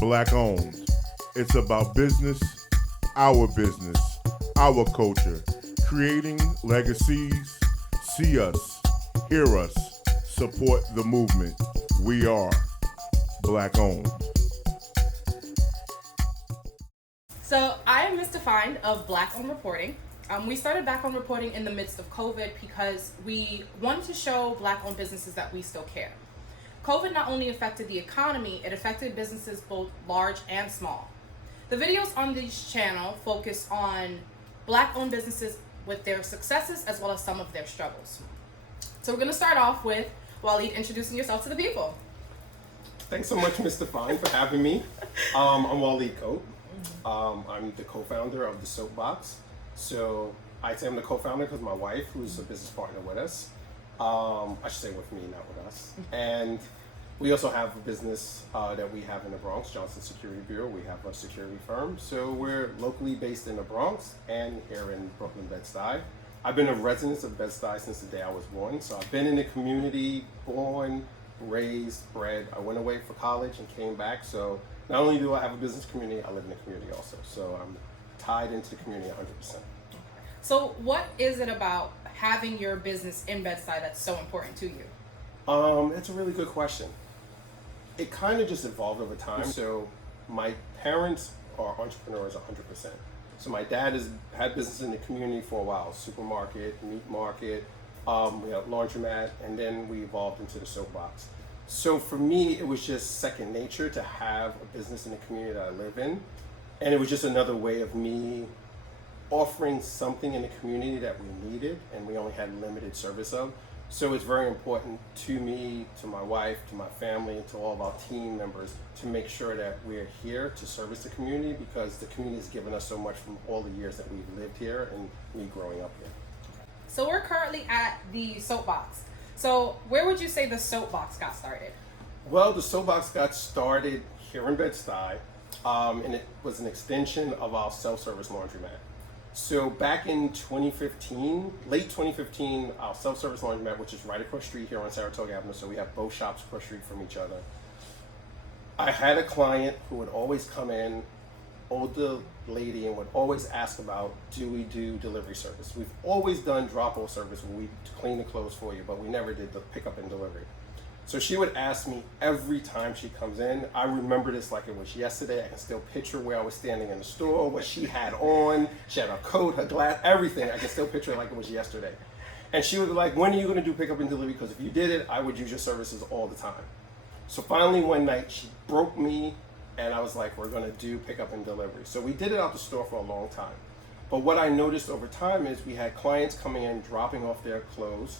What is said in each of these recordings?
Black owned. It's about business, our culture, creating legacies. See us, hear us, support the movement. We are Black owned. So I am Ms. Defined of Black Owned Reporting. We started Black Owned Reporting in the midst of COVID because we wanted to show Black owned businesses that we still care. COVID not only affected the economy, it affected businesses both large and small. The videos on this channel focus on Black owned businesses with their successes as well as some of their struggles. So we're going to start off with Waleed introducing yourself to the people. Thanks so much, Ms. Define, for having me. I'm Waleed Cope. I'm the co-founder of The Soapbox. So I say I'm the co-founder because my wife, who's a business partner with us, I should say with me, not with us. And we also have a business that we have in the Bronx, Johnson Security Bureau. We have a security firm. So we're locally based in the Bronx and here in Brooklyn, Bed-Stuy. I've been a resident of Bed-Stuy since the day I was born. So I've been in the community, born, raised, bred. I went away for college and came back. So not only do I have a business community, I live in the community also. So I'm tied into the community 100%. So what is it about having your business in Bed-Stuy that's so important to you? It's a really good question. It kind of just evolved over time. So my parents are entrepreneurs 100%. So my dad has had business in the community for a while, supermarket, meat market, we had laundromat, and then we evolved into the soapbox. So for me, it was just second nature to have a business in the community that I live in. And it was just another way of me offering something in the community that we needed and we only had limited service of. So it's very important to me, to my wife, to my family, to all of our team members to make sure that we're here to service the community because the community has given us so much from all the years that we've lived here and me growing up here. So we're currently at the Soapbox. So where would you say the Soapbox got started? Well, the Soapbox got started here in Bed-Stuy, and it was an extension of our self-service laundromat. So back in 2015, late 2015, our self-service laundromat, which is right across the street here on Saratoga Avenue, so we have both shops across the street from each other. I had a client who would always come in, older lady, and would always ask about, do we do delivery service? We've always done drop-off service where we clean the clothes for you, but we never did the pickup and delivery. So she would ask me every time she comes in. I remember this like it was yesterday. I can still picture where I was standing in the store, what she had on. She had her coat, her glass, everything. I can still picture it like it was yesterday. And she would be like, when are you going to do pickup and delivery? Because if you did it, I would use your services all the time. So finally one night she broke me and I was like, we're going to do pickup and delivery. So we did it out the store for a long time. But what I noticed over time is we had clients coming in, dropping off their clothes.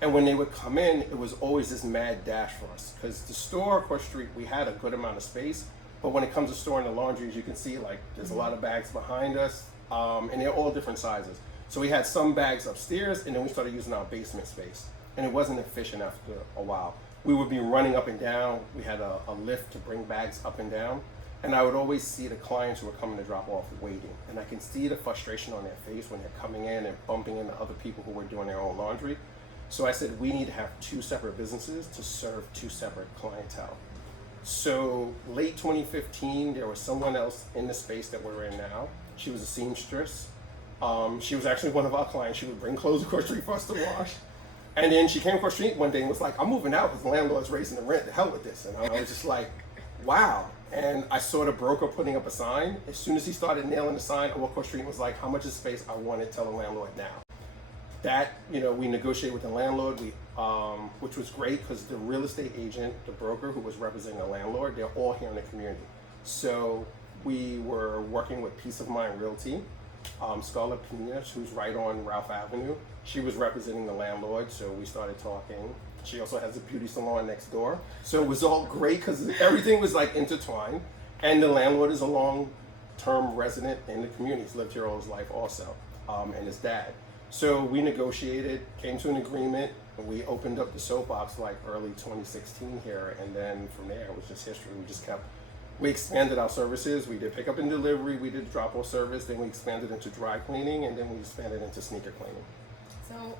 And when they would come in, it was always this mad dash for us because the store across the street, we had a good amount of space. But when it comes to storing the laundry, as you can see, like there's a lot of bags behind us and they're all different sizes. So we had some bags upstairs and then we started using our basement space. And it wasn't efficient after a while. We would be running up and down. We had a lift to bring bags up and down. And I would always see the clients who were coming to drop off waiting. And I can see the frustration on their face when they're coming in and bumping into other people who were doing their own laundry. So I said, we need to have two separate businesses to serve two separate clientele. So late 2015, there was someone else in the space that we're in now. She was a seamstress. She was actually one of our clients. She would bring clothes across the street for us to wash. And then she came across the street one day and was like, I'm moving out because the landlord's raising the rent. The hell with this. And I was just like, wow. And I saw the broker putting up a sign. As soon as he started nailing the sign, I walked across the street and was like, how much is space? I want to tell the landlord now. That, we negotiated with the landlord, which was great because the real estate agent, the broker who was representing the landlord, they're all here in the community. So we were working with Peace of Mind Realty, Scarlett Pena, who's right on Ralph Avenue. She was representing the landlord, so we started talking. She also has a beauty salon next door. So it was all great because everything was like intertwined. And the landlord is a long-term resident in the community. He's lived here all his life also, and his dad. So we negotiated, came to an agreement, and we opened up the Soapbox like early 2016 here, and then from there it was just history. We expanded our services. We did pickup and delivery, we did drop-off service, then we expanded into dry cleaning, and then we expanded into sneaker cleaning. So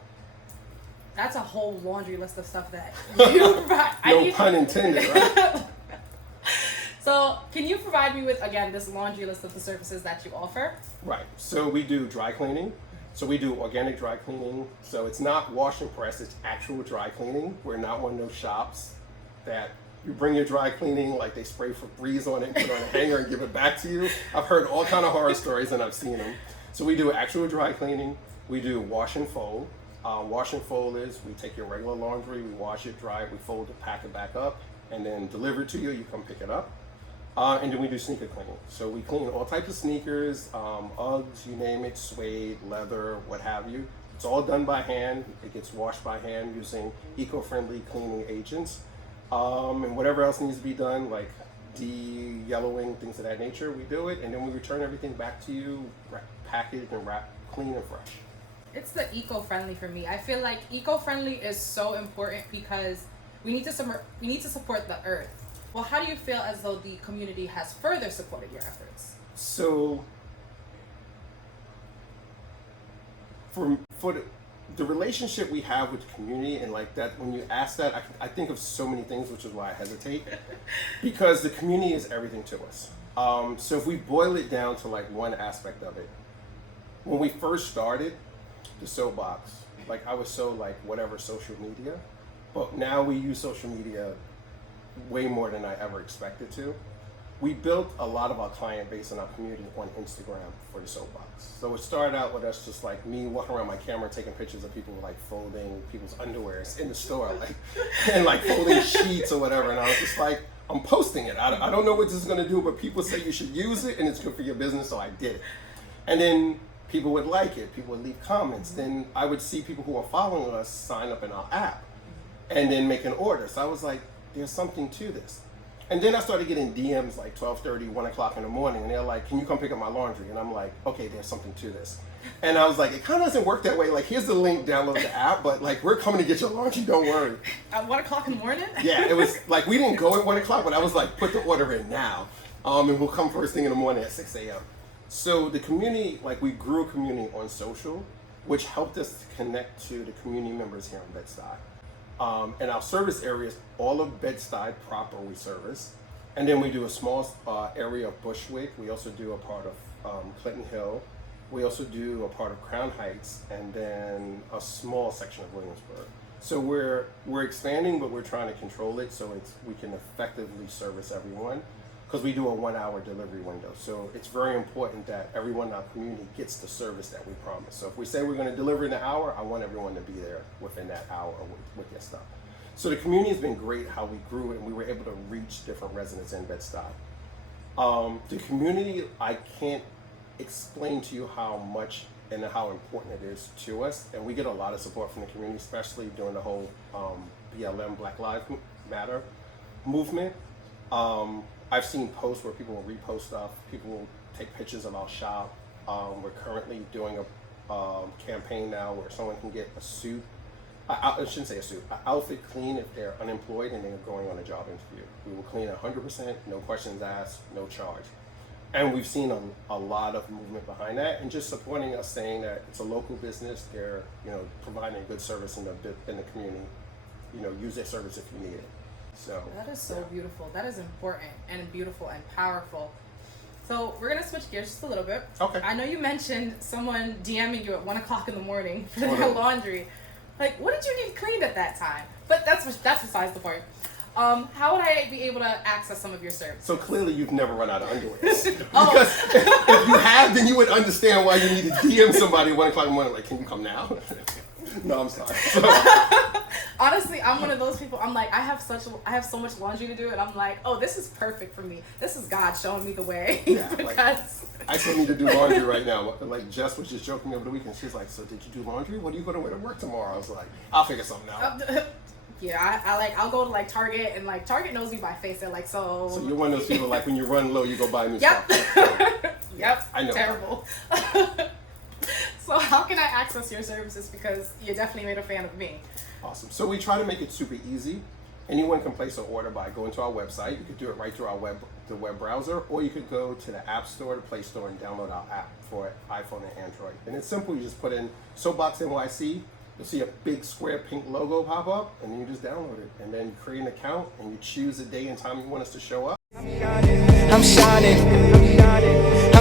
that's a whole laundry list of stuff that you provide. No pun intended, right? So can you provide me with, again, this laundry list of the services that you offer? Right. So we do dry cleaning. So we do organic dry cleaning. So it's not wash and press, it's actual dry cleaning. We're not one of those shops that you bring your dry cleaning, like they spray Febreze on it, put it on a hanger and give it back to you. I've heard all kind of horror stories and I've seen them. So we do actual dry cleaning. We do wash and fold. Wash and fold is we take your regular laundry, we wash it, dry it, we fold it, pack it back up, and then deliver it to you. You come pick it up. And then we do sneaker cleaning. So we clean all types of sneakers, Uggs, you name it, suede, leather, what have you. It's all done by hand. It gets washed by hand using eco-friendly cleaning agents. And whatever else needs to be done, like de-yellowing, things of that nature, we do it. And then we return everything back to you, packaged and wrapped clean and fresh. It's the eco-friendly for me. I feel like eco-friendly is so important because we need to support the earth. Well, how do you feel as though the community has further supported your efforts? So, for the relationship we have with the community, and like that, when you ask that, I think of so many things, which is why I hesitate, because the community is everything to us. So if we boil it down to like one aspect of it, when we first started the soapbox, like I was so like whatever social media, but now we use social media way more than I ever expected to. We built a lot of our client base in our community on Instagram for the soapbox. So it started out with us just like me walking around my camera taking pictures of people like folding people's underwears in the store, like and like folding sheets or whatever. And I was just like, I'm posting it. I don't know what this is gonna do, but people say you should use it and it's good for your business, so I did it. And then people would like it, people would leave comments. Then I would see people who are following us sign up in our app and then make an order. So I was like, there's something to this. And then I started getting DMs like 12:30, 1 o'clock in the morning, and they're like, can you come pick up my laundry? And I'm like, okay, there's something to this. And I was like, it kind of doesn't work that way. Like, here's the link, download the app, but like, we're coming to get your laundry, don't worry. At 1 o'clock in the morning? Yeah, it was like, we didn't go at 1 o'clock, but I was like, put the order in now. And we'll come first thing in the morning at 6 a.m. So the community, like we grew a community on social, which helped us to connect to the community members here in Bed-Stuy. And our service areas, all of Bed-Stuy proper we service. And then we do a small area of Bushwick. We also do a part of Clinton Hill. We also do a part of Crown Heights, and then a small section of Williamsburg. So we're expanding, but we're trying to control it so we can effectively service everyone, because we do a 1 hour delivery window. So it's very important that everyone in our community gets the service that we promise. So if we say we're going to deliver in an hour, I want everyone to be there within that hour with their stuff. So the community has been great how we grew it, and we were able to reach different residents in Bed-Stuy. The community, I can't explain to you how much and how important it is to us. And we get a lot of support from the community, especially during the whole BLM, Black Lives Matter movement. I've seen posts where people will repost stuff, people will take pictures of our shop. We're currently doing a campaign now where someone can get a suit, I shouldn't say a suit, an outfit clean if they're unemployed and they're going on a job interview. We will clean 100%, no questions asked, no charge. And we've seen a lot of movement behind that, and just supporting us, saying that it's a local business, they're providing a good service in the community. Use their service if you need it. So that is so beautiful. That is important and beautiful and powerful. So we're gonna switch gears just a little bit. Okay. I know you mentioned someone DMing you at 1 o'clock in the morning for their laundry. Like, what did you need cleaned at that time? But that's besides the point. How would I be able to access some of your services? So clearly you've never run out of underwear. Because if you have, then you would understand why you need to DM somebody at 1 o'clock in the morning, like, can you come now? No, I'm sorry. Honestly, I'm one of those people. I'm like, I have so much laundry to do, and I'm like, oh, this is perfect for me. This is God showing me the way. Yeah, because I still need to do laundry right now. Like, Jess was just joking over the weekend. She's like, so did you do laundry? What are you going to wear to work tomorrow? I was like, I'll figure something out. Yeah, I'll go to like Target, and like Target knows me by face. They're like, so you're one of those people, like when you run low, you go buy new yep. stuff. Yep. I know. Terrible. So how can I access your services? Because you definitely made a fan of me. Awesome. So we try to make it super easy. Anyone can place an order by going to our website. You could do it right through the web browser, or you could go to the App Store, the Play Store, and download our app for iPhone and Android. And it's simple. You just put in Soapbox NYC. You'll see a big square pink logo pop up, and then you just download it. And then you create an account, and you choose the day and time you want us to show up. I'm shining.